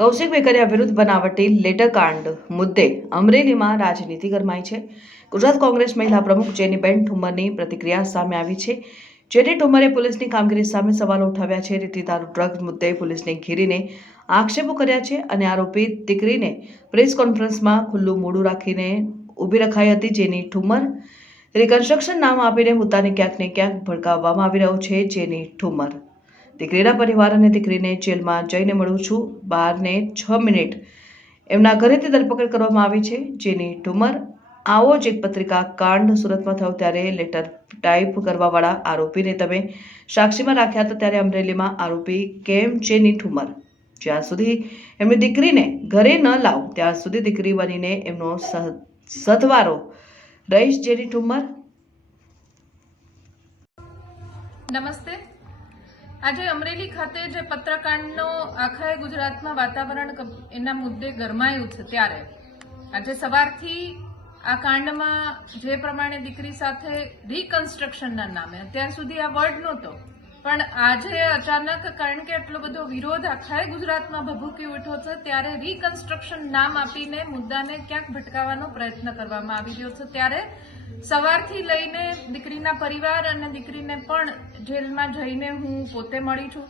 કૌશિક વેકરિયા વિરુદ્ધ બનાવટી લેટરકાંડ મુદ્દે અમરેલીમાં રાજનીતિ ગરમાઈ છે. ગુજરાત કોંગ્રેસ મહિલા પ્રમુખ જેનીબેન ઠુમ્મરની પ્રતિક્રિયા સામે આવી છે. જેની ઠુમરે પોલીસની કામગીરી સામે સવાલો ઉઠાવ્યા છે. રીતિ દારૂ, ડ્રગ્સ મુદ્દે પોલીસને ઘેરીને આક્ષેપો કર્યા છે અને આરોપી દીકરીને પ્રેસ કોન્ફરન્સમાં ખુલ્લું મોડું રાખીને ઊભી રખાઈ હતી જેની ઠુમ્મર રિકન્સ્ટ્રક્શન નામ આપીને મુદ્દાને ક્યાંક ને ક્યાંક ભડકાવવામાં આવી રહ્યો છે જેની ઠુમ્મર. દીકરીના પરિવાર અને દીકરીને જેલમાં જઈને મળું છું. બારને છ મિનિટ એમના ઘરેથી ધરપકડ કરવામાં આવી છે. જેની ઠુમર આવો જ એક પત્રિકા કાંડ સુરતમાં થયો ત્યારે લેટર ટાઈપ કરવાવાળા આરોપીને તમે સાક્ષીમાં રાખ્યા હતા ત્યારે અમરેલીમાં આરોપી કેમ જેની ઠુમર જ્યાં સુધી એમની દીકરીને ઘરે ન લાવ, ત્યાં સુધી દીકરી બનીને એમનો સધવારો રહીશ જેની ઠુમર નમસ્તે. આજે અમરેલી ખાતે જે પત્રકાંડનો આખા ગુજરાતમાં વાતાવરણ એના મુદ્દે ગરમાયું છે ત્યારે. આજે સવારથી આ કાંડમાં જે પ્રમાણે દીકરી સાથે રિકન્સ્ટ્રક્શનના નામે, અત્યાર સુધી આ વર્ડ નહોતો. પણ આજે અચાનક કારણ કે એટલો બધો વિરોધ આખાય ગુજરાતમાં ભભૂકી ઉઠ્યો છે, ત્યારે રિકન્સ્ટ્રક્શન નામ આપીને મુદ્દાને ક્યાંક ભટકાવવાનો પ્રયત્ન કરવામાં આવી રહ્યો છે. ત્યારે સવારથી લઈને દીકરીના પરિવાર અને દીકરીને પણ જેલમાં જઈને હું પોતે મળી છું.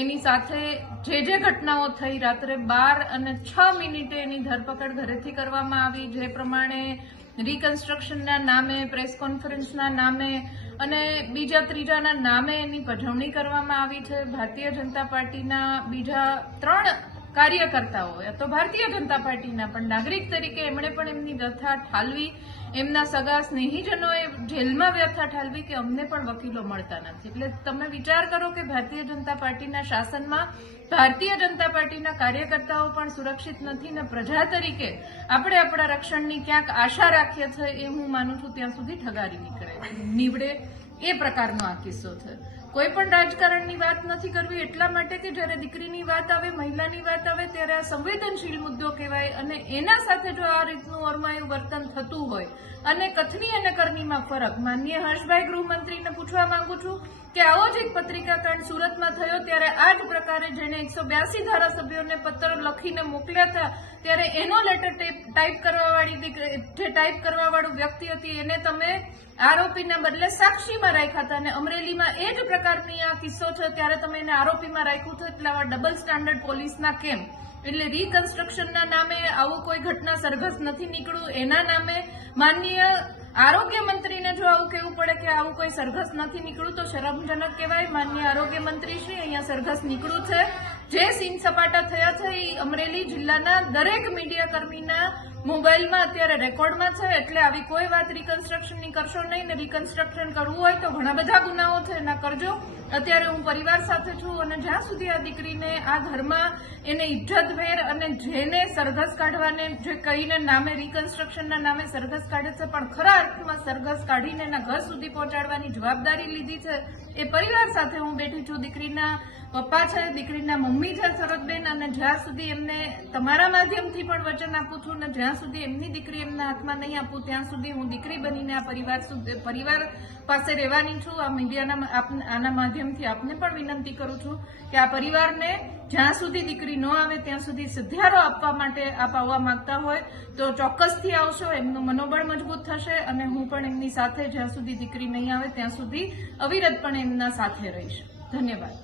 એની સાથે જે જે ઘટનાઓ થઈ, રાત્રે બાર અને છ મિનિટે એની ધરપકડ ઘરેથી કરવામાં આવી. જે પ્રમાણે રિકન્સ્ટ્રક્શનના નામે પ્રેસ કોન્ફરન્સના નામે અને બીજા ત્રીજાના નામે એની પજવણી કરવામાં આવી છે. ભારતીય જનતા પાર્ટીના બીજા ત્રણ કાર્યકર્તાઓ તો ભારતીય જનતા પાર્ટીના પણ નાગરિક તરીકે એમણે પણ એમની વ્યથા ઠાલવી એમના સગા સ્નેહીજનોએ જેલમાં વ્યથા ઠાલવી કે અમને પણ વકીલો મળતા નથી. એટલે તમે વિચાર કરો કે ભારતીય જનતા પાર્ટીના શાસનમાં ભારતીય જનતા પાર્ટીના કાર્યકર્તાઓ પણ સુરક્ષિત નથી ને પ્રજા તરીકે આપણે આપણા રક્ષણની ક્યાંક આશા રાખીએ છીએ એ હું માનું છું ત્યાં સુધી ઠગારી નીકળે નીવડે એ પ્રકારનો આ કિસ્સો છે. કોઈ પણ રાજકારણની વાત નથી કરવી એટલા માટે કે જ્યારે દીકરીની વાત આવે, મહિલાની વાત આવે ત્યારે આ સંવેદનશીલ મુદ્દો કહેવાય અને એના સાથે જો આ રીતનું અરમાયું વર્તન થતું હોય અને કથની અને કરણીમાં ફરક, માનનીય હર્ષભાઈ ગૃહમંત્રીને પૂછવા માંગુ છું કે આવો જ એક પત્રિકાકાંડ સુરતમાં થયો ત્યારે આ જ પ્રકારે જેને એકસો બ્યાસી ધારાસભ્યોને પત્ર લખીને મોકલ્યા હતા, ત્યારે એનો લેટર ટાઈપ કરવાવાળી દીકરી જે ટાઈપ કરવાવાળું વ્યક્તિ હતી, એને તમે આરોપીના બદલે સાક્ષીમાં રાખ્યા હતા. અને અમરેલીમાં એ જ પ્રકારની આ કિસ્સો છે, ત્યારે તમે એને આરોપીમાં રાખ્યું હતું એટલે આવા ડબલ સ્ટાન્ડર્ડ પોલીસના કેમ. એટલે રિકન્સ્ટ્રક્શનના નામે આવું કોઈ ઘટના સરઘસ નથી નીકળ્યું. એના નામે માનનીય આરોગ્ય મંત્રીને જો આવું કહેવું પડે કે આવું કોઈ સરઘસ નથી નીકળ્યું, તો શરમજનક કહેવાય. માનનીય આરોગ્ય મંત્રી શ્રી અહીંયા સરઘસ નીકળ્યું છે. જે સીન સપાટા થયા છે એ અમરેલી જિલ્લાના દરેક મીડિયા કર્મીના મોબાઈલમાં અત્યારે રેકોર્ડમાં છે. એટલે આવી કોઈ વાત રિકન્સ્ટ્રક્શનની કરશો નહીં ને રિકન્સ્ટ્રક્શન કરવું હોય તો ઘણા બધા ગુનાઓ છે, એના કરજો. અત્યારે હું પરિવાર સાથે છું અને જ્યાં સુધી આ દીકરીને આ ઘરમાં એને ઇજ્જતભેર અને જેને સરઘસ કાઢવાને જે કહીને નામે રિકન્સ્ટ્રક્શનના નામે સરઘસ કાઢે છે, પણ ખરા અર્થમાં સરઘસ કાઢીને એના ઘર સુધી પહોંચાડવાની જવાબદારી લીધી છે એ પરિવાર સાથે હું બેઠી છું. દીકરીના પપ્પા છે, દીકરીના મમ્મી છે, શરદબેન અને જ્યાં સુધી એમને તમારા માધ્યમથી પણ વચન આપું છું ને જ્યાં સુધી એમની દીકરી એમના હાથમાં નહીં આપું, ત્યાં સુધી હું દીકરી બનીને આ પરિવાર પરિવાર પાસે રહેવાની છું. આ મીડિયાના આના માધ્યમથી આપને પણ વિનંતી કરું છું કે આ પરિવારને જ્યાં સુધી દીકરી ન આવે, ત્યાં સુધી સુધારો આપવા માટે આપ આવવા માંગતા હોય, તો ચોક્કસથી આવશો. એમનું મનોબળ મજબૂત થશે અને હું પણ એમની સાથે જ્યાં સુધી દીકરી નહીં આવે, ત્યાં સુધી અવિરત પણ એમના સાથે રહીશ. ધન્યવાદ.